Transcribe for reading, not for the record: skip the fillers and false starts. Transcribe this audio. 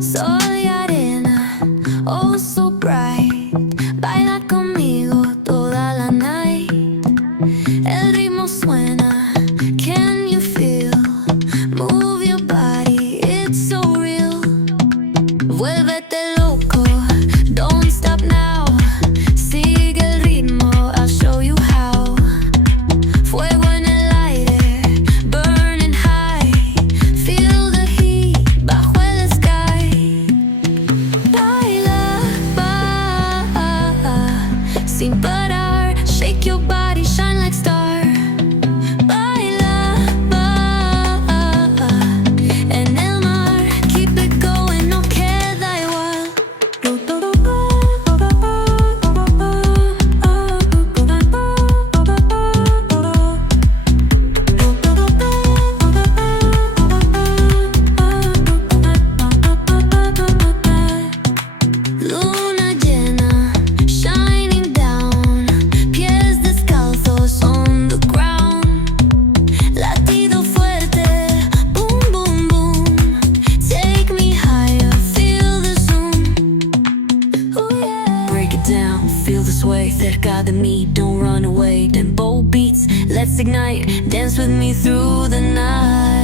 Sol y arena, oh so bright. Baila conmigo toda la night. El ritmo suena, can you feel? Move your body, it's so real. Vuélvete loco, don't stop now. Sigue el ritmo, I'll show you how. Fuego en el aire, burning high. Feel the heat bajo el sky. Baila, sin parar. Shake your body, shine like star. Baila, en el mar. Keep it going, no queda igual. Luna llena, shining down. Pies descalzos on the ground. Latido fuerte, boom, boom, boom. Take me higher, feel the zoom. Oh yeah. Break it down, feel the sway. Cerca de mí, don't run away. Tempo beats, let's ignite. Dance with me through the night.